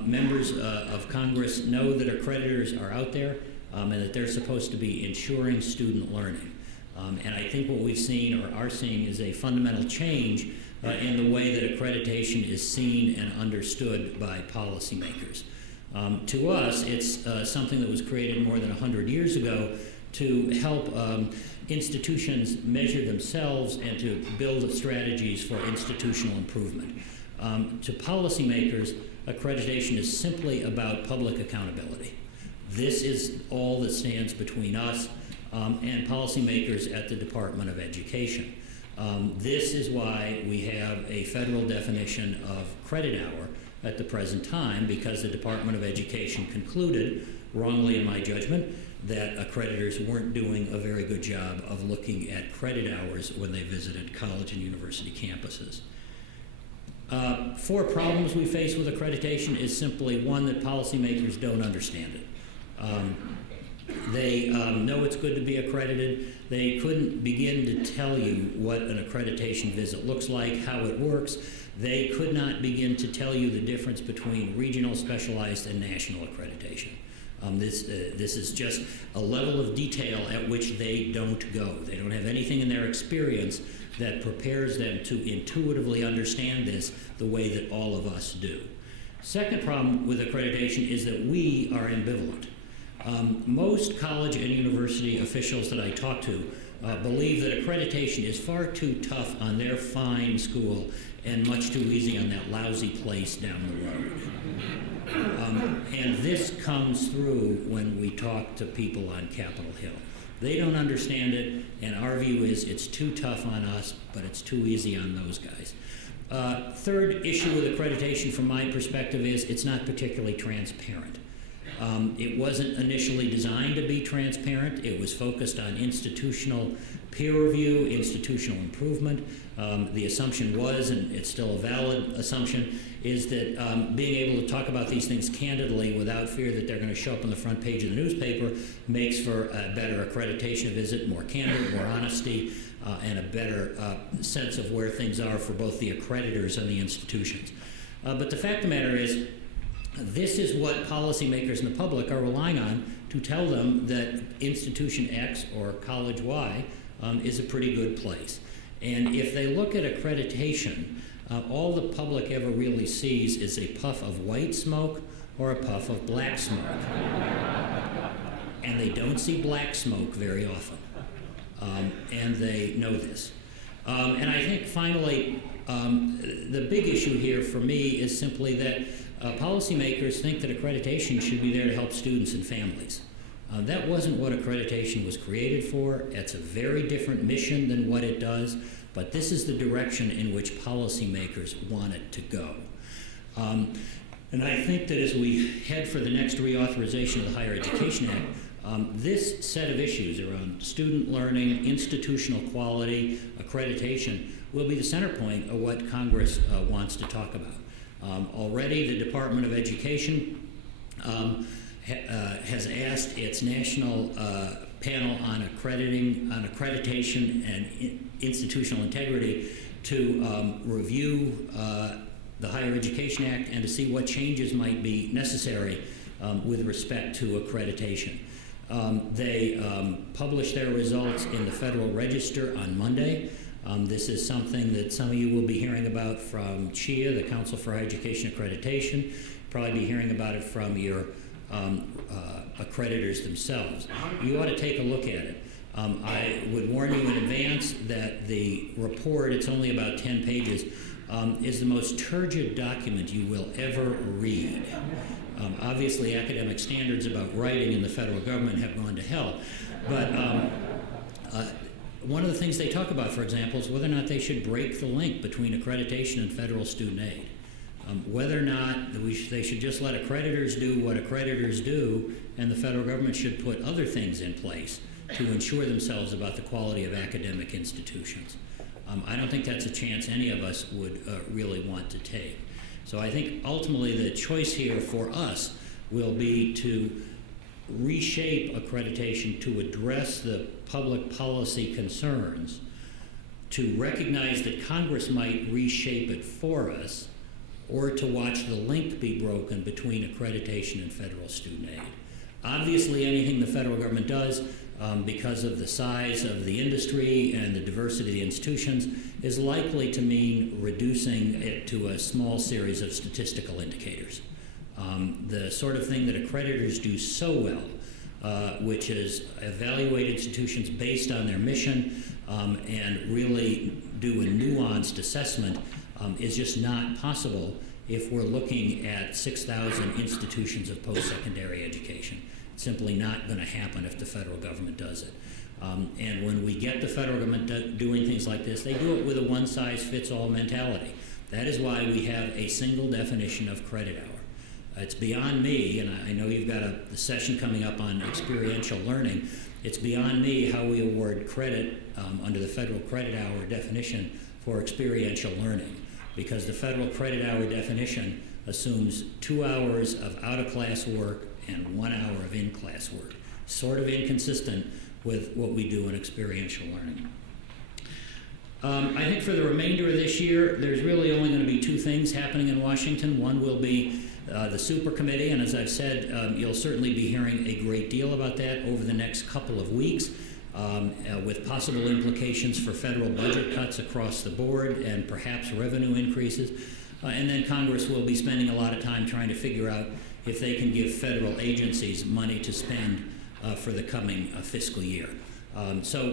Members of Congress know that accreditors are out there and that they're supposed to be ensuring student learning. And I think what we've seen or are seeing is a fundamental change in the way that accreditation is seen and understood by policymakers. To us, it's something that was created more than 100 years ago to help institutions measure themselves and to build strategies for institutional improvement. To policymakers, accreditation is simply about public accountability. This is all that stands between us and policymakers at the Department of Education. This is why we have a federal definition of credit hour at the present time, because the Department of Education concluded, wrongly in my judgment, that accreditors weren't doing a very good job of looking at credit hours when they visited college and university campuses. 4 problems we face with accreditation is simply one, that policymakers don't understand it. They know it's good to be accredited. They couldn't begin to tell you what an accreditation visit looks like, how it works. They could not begin to tell you the difference between regional, specialized, and national accreditation. This is just a level of detail at which they don't go. They don't have anything in their experience that prepares them to intuitively understand this the way that all of us do. Second problem with accreditation is that we are ambivalent. Most college and university officials that I talk to believe that accreditation is far too tough on their fine school and much too easy on that lousy place down the road. And this comes through when we talk to people on Capitol Hill. They don't understand it, and our view is it's too tough on us, but it's too easy on those guys. Third issue with accreditation from my perspective is it's not particularly transparent. It wasn't initially designed to be transparent. It was focused on institutional peer review, institutional improvement. The assumption was, and it's still a valid assumption, is that being able to talk about these things candidly without fear that they're going to show up on the front page of the newspaper makes for a better accreditation visit, more candor, more honesty, and a better sense of where things are for both the accreditors and the institutions. But the fact of the matter is, this is what policymakers and the public are relying on to tell them that institution X or college Y is a pretty good place. And if they look at accreditation, all the public ever really sees is a puff of white smoke or a puff of black smoke. And they don't see black smoke very often. And they know this. And I think finally, the big issue here for me is simply that policymakers think that accreditation should be there to help students and families. That wasn't what accreditation was created for. It's a very different mission than what it does, but this is the direction in which policymakers want it to go. And I think that as we head for the next reauthorization of the Higher Education Act, this set of issues around student learning, institutional quality, accreditation will be the center point of what Congress wants to talk about. Already the Department of Education has asked its national panel on accreditation and institutional integrity to review the Higher Education Act and to see what changes might be necessary with respect to accreditation. They published their results in the Federal Register on Monday. This is something that some of you will be hearing about from CHIA, the Council for Higher Education Accreditation. Probably be hearing about it from your accreditors themselves. You ought to take a look at it. I would warn you in advance that the report, it's only about 10 pages, is the most turgid document you will ever read. Obviously, academic standards about writing in the federal government have gone to hell. But one of the things they talk about, for example, is whether or not they should break the link between accreditation and federal student aid. Whether or not they should just let accreditors do what accreditors do, and the federal government should put other things in place to ensure themselves about the quality of academic institutions. I don't think that's a chance any of us would really want to take. So I think ultimately the choice here for us will be to reshape accreditation to address the public policy concerns, to recognize that Congress might reshape it for us, or to watch the link be broken between accreditation and federal student aid. Obviously, anything the federal government does, because of the size of the industry and the diversity of the institutions, is likely to mean reducing it to a small series of statistical indicators. The sort of thing that accreditors do so well, which is evaluate institutions based on their mission and really do a nuanced assessment, is just not possible if we're looking at 6,000 institutions of post-secondary education. It's simply not going to happen if the federal government does it. And when we get the federal government doing things like this, they do it with a one-size-fits-all mentality. That is why we have a single definition of credit hour. It's beyond me, and I know you've got a session coming up on experiential learning. It's beyond me how we award credit under the federal credit hour definition for experiential learning, because the federal credit hour definition assumes 2 hours of out-of-class work and 1 hour of in-class work, sort of inconsistent with what we do in experiential learning. I think for the remainder of this year, there's really only going to be 2 things happening in Washington. One will be the super committee, and as I've said, you'll certainly be hearing a great deal about that over the next couple of weeks, with possible implications for federal budget cuts across the board and perhaps revenue increases. And then Congress will be spending a lot of time trying to figure out if they can give federal agencies money to spend for the coming fiscal year. So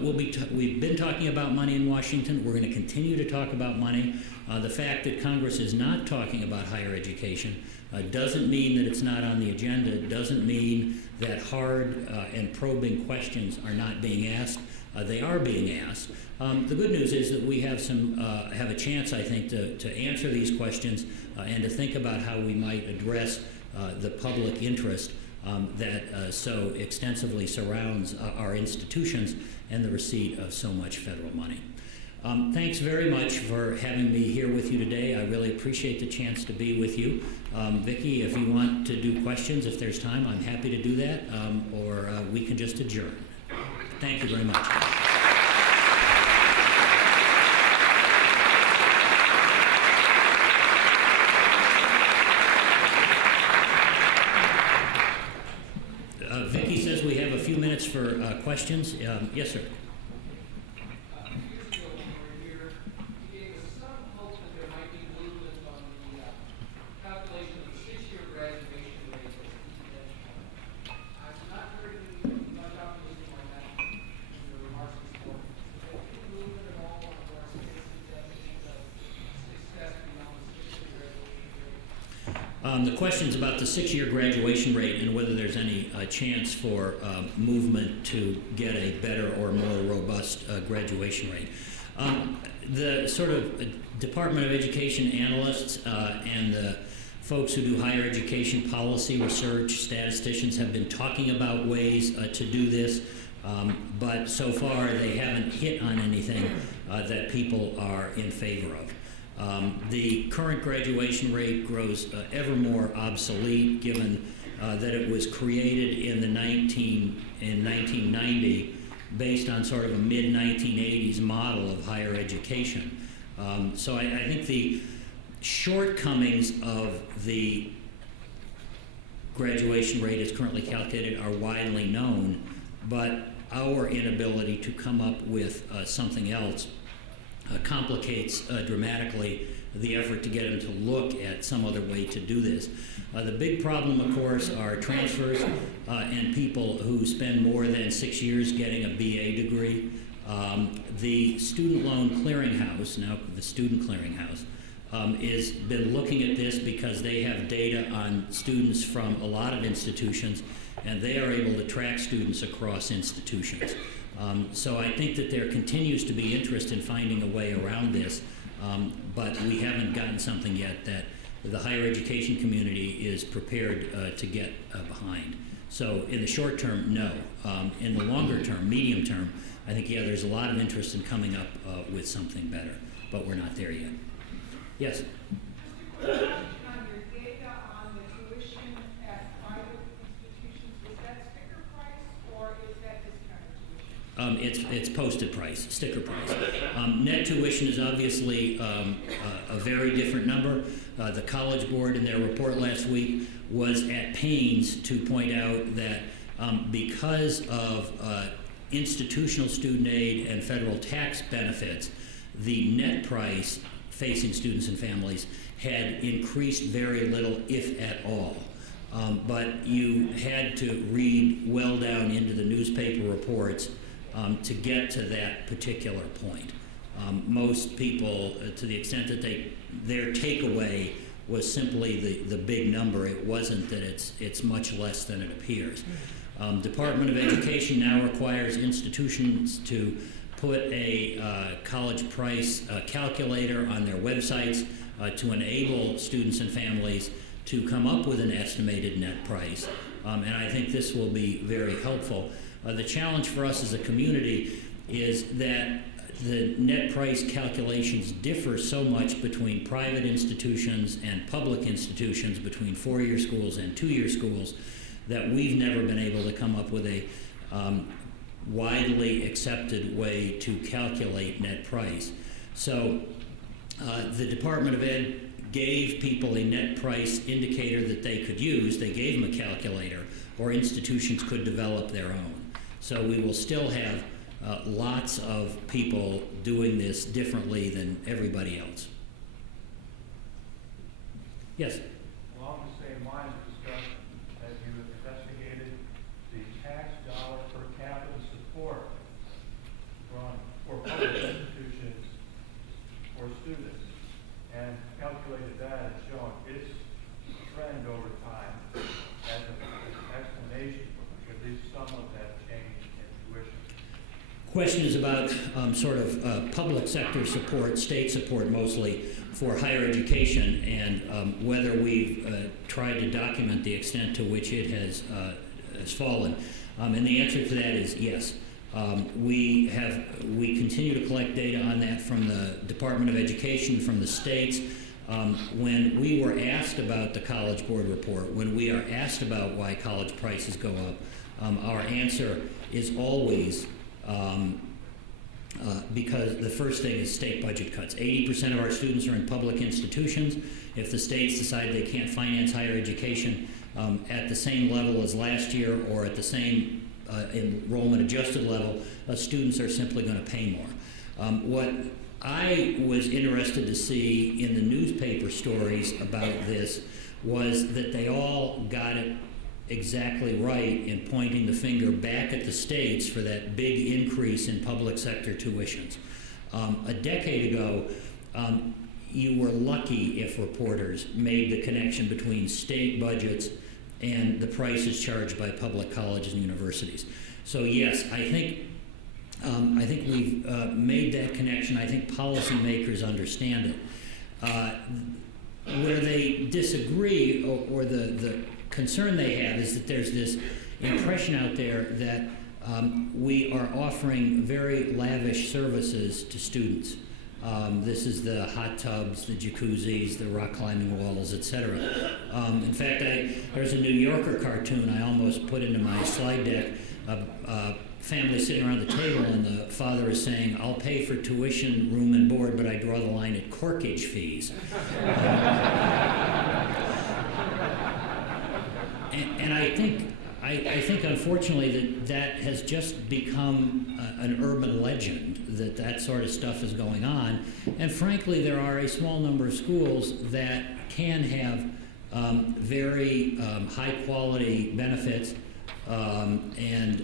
we've been talking about money in Washington. We're going to continue to talk about money. The fact that Congress is not talking about higher education doesn't mean that it's not on the agenda. It doesn't mean that hard and probing questions are not being asked. They are being asked. The good news is that we have a chance, I think, to answer these questions and to think about how we might address the public interest that so extensively surrounds our institutions and the receipt of so much federal money. Thanks very much for having me here with you today. I really appreciate the chance to be with you. Vicki, if you want to do questions, if there's time, I'm happy to do that, or we can just adjourn. Thank you very much. Vicki says we have a few minutes for questions. Yes, sir. The question's about the 6-year graduation rate and whether there's any chance for movement to get a better or more robust graduation rate. The sort of Department of Education analysts and the folks who do higher education policy research, statisticians, have been talking about ways to do this, but so far they haven't hit on anything that people are in favor of. The current graduation rate grows ever more obsolete, given that it was created in 1990 based on sort of a mid-1980s model of higher education. So I think the shortcomings of the graduation rate as currently calculated are widely known, but our inability to come up with something else complicates dramatically the effort to get them to look at some other way to do this. The big problem, of course, are transfers and people who spend more than 6 years getting a BA degree. The Student Loan Clearinghouse, now the Student Clearinghouse, has been looking at this because they have data on students from a lot of institutions, and they are able to track students across institutions. So I think that there continues to be interest in finding a way around this, but we haven't gotten something yet that the higher education community is prepared to get behind. So in the short term, no. In the longer term, medium term, I think, yeah, there's a lot of interest in coming up with something better, but we're not there yet. Yes? Just a quick question on your data on the tuition at private institutions. Is that sticker price or is that discounted tuition? It's posted price, sticker price. Net tuition is obviously a very different number. The College Board in their report last week was at pains to point out that because of institutional student aid and federal tax benefits, the net price facing students and families had increased very little, if at all. But you had to read well down into the newspaper reports to get to that particular point. Most people, to the extent that their takeaway was simply the big number, it wasn't that it's much less than it appears. Department of Education now requires institutions to put a college price calculator on their websites to enable students and families to come up with an estimated net price. And I think this will be very helpful. The challenge for us as a community is that the net price calculations differ so much between private institutions and public institutions, between four-year schools and two-year schools, that we've never been able to come up with a widely accepted way to calculate net price. So the Department of Ed gave people a net price indicator that they could use. They gave them a calculator, or institutions could develop their own. So we will still have lots of people doing this differently than everybody else. Yes? Along the same lines of discussion, have you investigated the tax dollar per capita support for public institutions for students, and calculated that and shown its trend over time as an explanation for at least some of that change in tuition? Question is about sort of public sector support, state support mostly, for higher education, and whether we've tried to document the extent to which it has fallen. And the answer to that is yes. We continue to collect data on that from the Department of Education, from the states. When we were asked about the College Board report, when we are asked about why college prices go up, our answer is always because the first thing is state budget cuts. 80% of our students are in public institutions. If the states decide they can't finance higher education at the same level as last year or at the same enrollment adjusted level, students are simply going to pay more. What I was interested to see in the newspaper stories about this was that they all got it exactly right in pointing the finger back at the states for that big increase in public sector tuitions. A decade ago, you were lucky if reporters made the connection between state budgets and the prices charged by public colleges and universities. So yes, I think we've made that connection. I think policymakers understand it. Where they disagree, or the concern they have, is that there's this impression out there that we are offering very lavish services to students. This is the hot tubs, the jacuzzis, the rock climbing walls, etc. In fact, there's a New Yorker cartoon I almost put into my slide deck. A family sitting around the table, and the father is saying, "I'll pay for tuition, room, and board, but I draw the line at corkage fees." And I think unfortunately that has just become an urban legend, that sort of stuff is going on. And frankly, there are a small number of schools that can have very high quality benefits and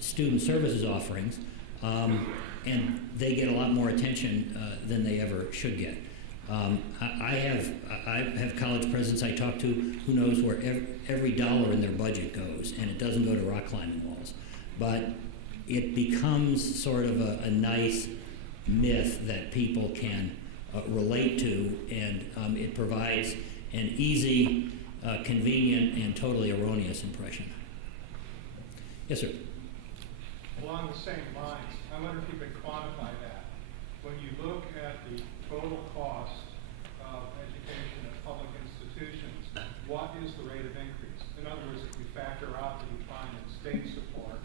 student services offerings, and they get a lot more attention than they ever should get. I have college presidents I talk to who knows where every dollar in their budget goes, and it doesn't go to rock climbing walls. But it becomes sort of a nice myth that people can relate to, and it provides an easy, convenient, and totally erroneous impression. Yes, sir. Along the same lines, I wonder if you could quantify that. When you look at the total cost of education at public institutions, what is the rate of increase? In other words, if we factor out the decline in state support,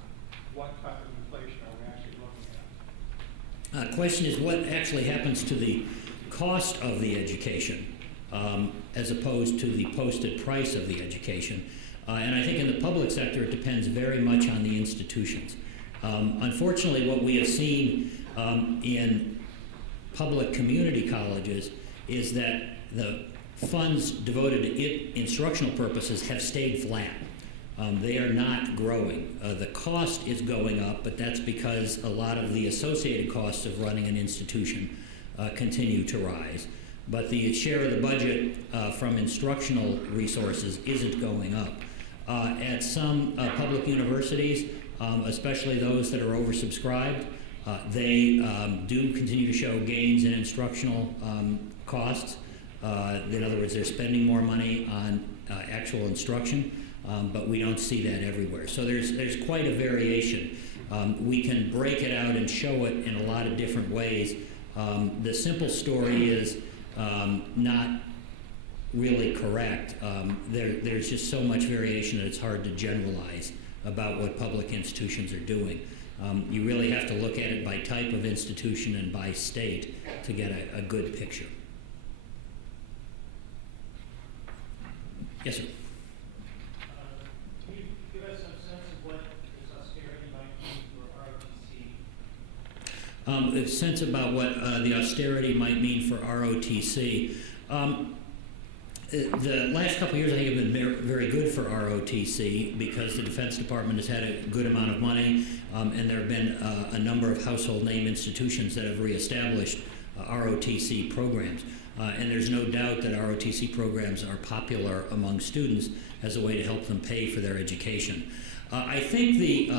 what type of inflation are we actually looking at? Question is what actually happens to the cost of the education as opposed to the posted price of the education. And I think in the public sector it depends very much on the institutions. Unfortunately, what we have seen in public community colleges is that the funds devoted to instructional purposes have stayed flat. They are not growing. The cost is going up, but that's because a lot of the associated costs of running an institution continue to rise. But the share of the budget from instructional resources isn't going up. At some public universities, especially those that are oversubscribed, they do continue to show gains in instructional costs. In other words, they're spending more money on actual instruction, but we don't see that everywhere. So there's quite a variation. We can break it out and show it in a lot of different ways. The simple story is not really correct. There's just so much variation that it's hard to generalize about what public institutions are doing. You really have to look at it by type of institution and by state to get a good picture. Yes, sir. Can you give us some sense of what this austerity might mean for ROTC? A sense about what the austerity might mean for ROTC. The last couple of years, I think, have been very good for ROTC because the Defense Department has had a good amount of money, and there have been a number of household name institutions that have reestablished ROTC programs. And there's no doubt that ROTC programs are popular among students as a way to help them pay for their education. I think the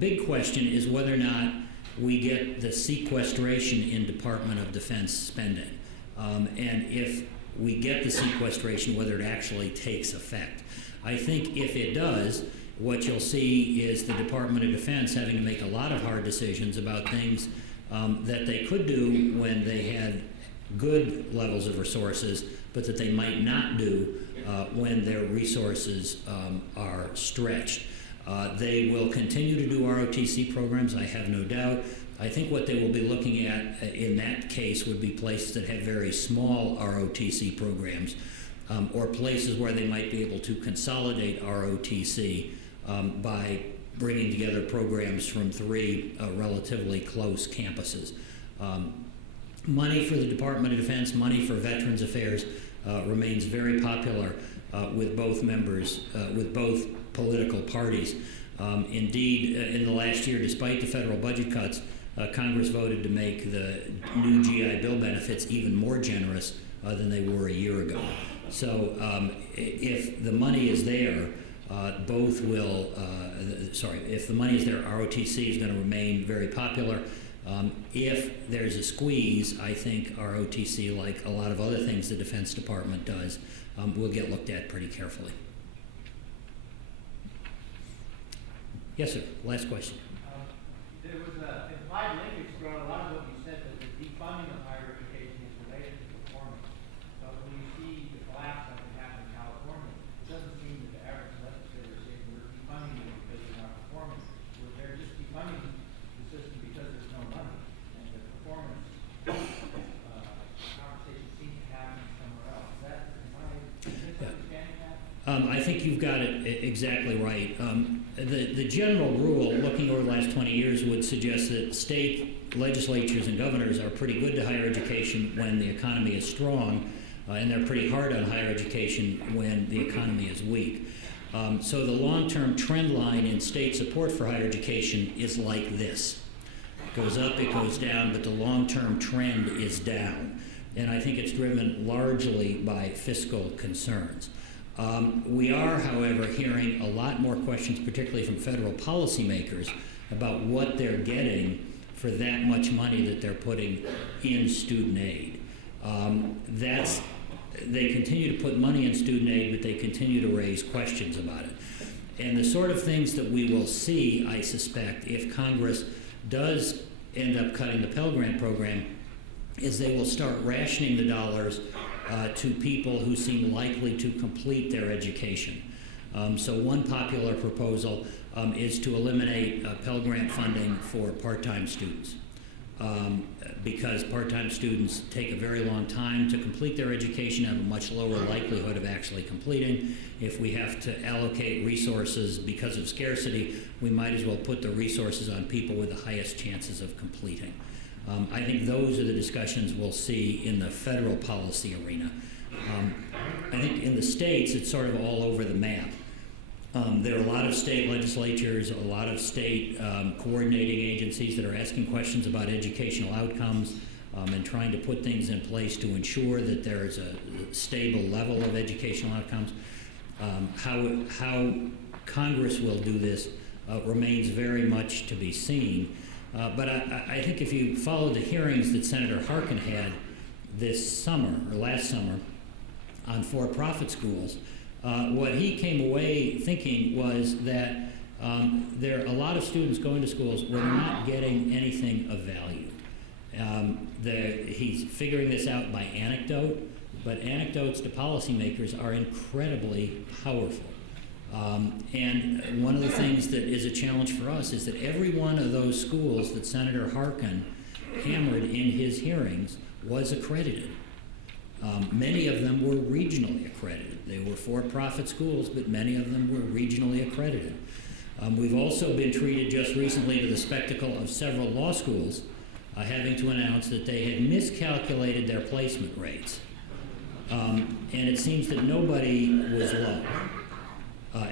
big question is whether or not we get the sequestration in Department of Defense spending. And if we get the sequestration, whether it actually takes effect. I think if it does, what you'll see is the Department of Defense having to make a lot of hard decisions about things that they could do when they had good levels of resources, but that they might not do when their resources are stretched. They will continue to do ROTC programs, I have no doubt. I think what they will be looking at in that case would be places that have very small ROTC programs or places where they might be able to consolidate ROTC by bringing together programs from 3 relatively close campuses. Money for the Department of Defense, money for Veterans Affairs remains very popular with both members, with both political parties. Indeed, in the last year, despite the federal budget cuts, Congress voted to make the new GI Bill benefits even more generous than they were a year ago. So if the money is there, if the money is there, ROTC is going to remain very popular. If there's a squeeze, I think ROTC, like a lot of other things the Defense Department does, will get looked at pretty carefully. Yes, sir. Last question. There was an implied linkage throughout a lot of what you said that the defunding of higher education is related to performance. But when you see the collapse like it happened in California, it doesn't seem that the average legislator is saying we're defunding it because they're not performing. They're just defunding the system because there's no money. And the performance conversation seems to happen somewhere else. Is that, am I misunderstanding that? I think you've got it exactly right. The general rule, looking over the last 20 years, would suggest that state legislatures and governors are pretty good to higher education when the economy is strong, and they're pretty hard on higher education when the economy is weak. So the long-term trend line in state support for higher education is like this. It goes up, it goes down, but the long-term trend is down. And I think it's driven largely by fiscal concerns. We are, however, hearing a lot more questions, particularly from federal policymakers, about what they're getting for that much money that they're putting in student aid. They continue to put money in student aid, but they continue to raise questions about it. And the sort of things that we will see, I suspect, if Congress does end up cutting the Pell Grant program, is they will start rationing the dollars to people who seem likely to complete their education. So one popular proposal is to eliminate Pell Grant funding for part-time students. Because part-time students take a very long time to complete their education, have a much lower likelihood of actually completing. If we have to allocate resources because of scarcity, we might as well put the resources on people with the highest chances of completing. I think those are the discussions we'll see in the federal policy arena. I think in the states, it's sort of all over the map. There are a lot of state legislatures, a lot of state coordinating agencies that are asking questions about educational outcomes and trying to put things in place to ensure that there is a stable level of educational outcomes. How Congress will do this remains very much to be seen. But I think if you follow the hearings that Senator Harkin had this summer, or last summer, on for-profit schools, what he came away thinking was that there are a lot of students going to schools where they're not getting anything of value. He's figuring this out by anecdote, but anecdotes to policymakers are incredibly powerful. And one of the things that is a challenge for us is that every one of those schools that Senator Harkin hammered in his hearings was accredited. Many of them were regionally accredited. They were for-profit schools, but many of them were regionally accredited. We've also been treated just recently to the spectacle of several law schools having to announce that they had miscalculated their placement rates. And it seems that nobody was low.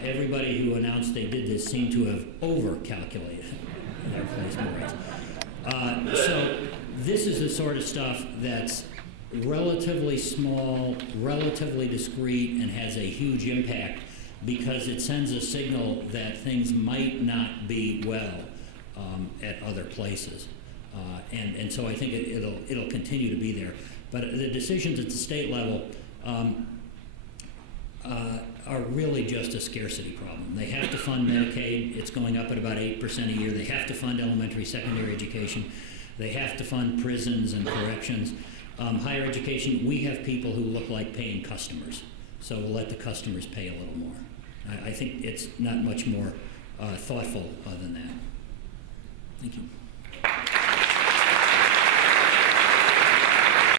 Everybody who announced they did this seemed to have over-calculated their placement rates. So this is the sort of stuff that's relatively small, relatively discreet, and has a huge impact because it sends a signal that things might not be well at other places. And so I think it'll continue to be there. But the decisions at the state level are really just a scarcity problem. They have to fund Medicaid. It's going up at about 8% a year. They have to fund elementary, secondary education. They have to fund prisons and corrections. Higher education, we have people who look like paying customers. So we'll let the customers pay a little more. I think it's not much more thoughtful than that. Thank you.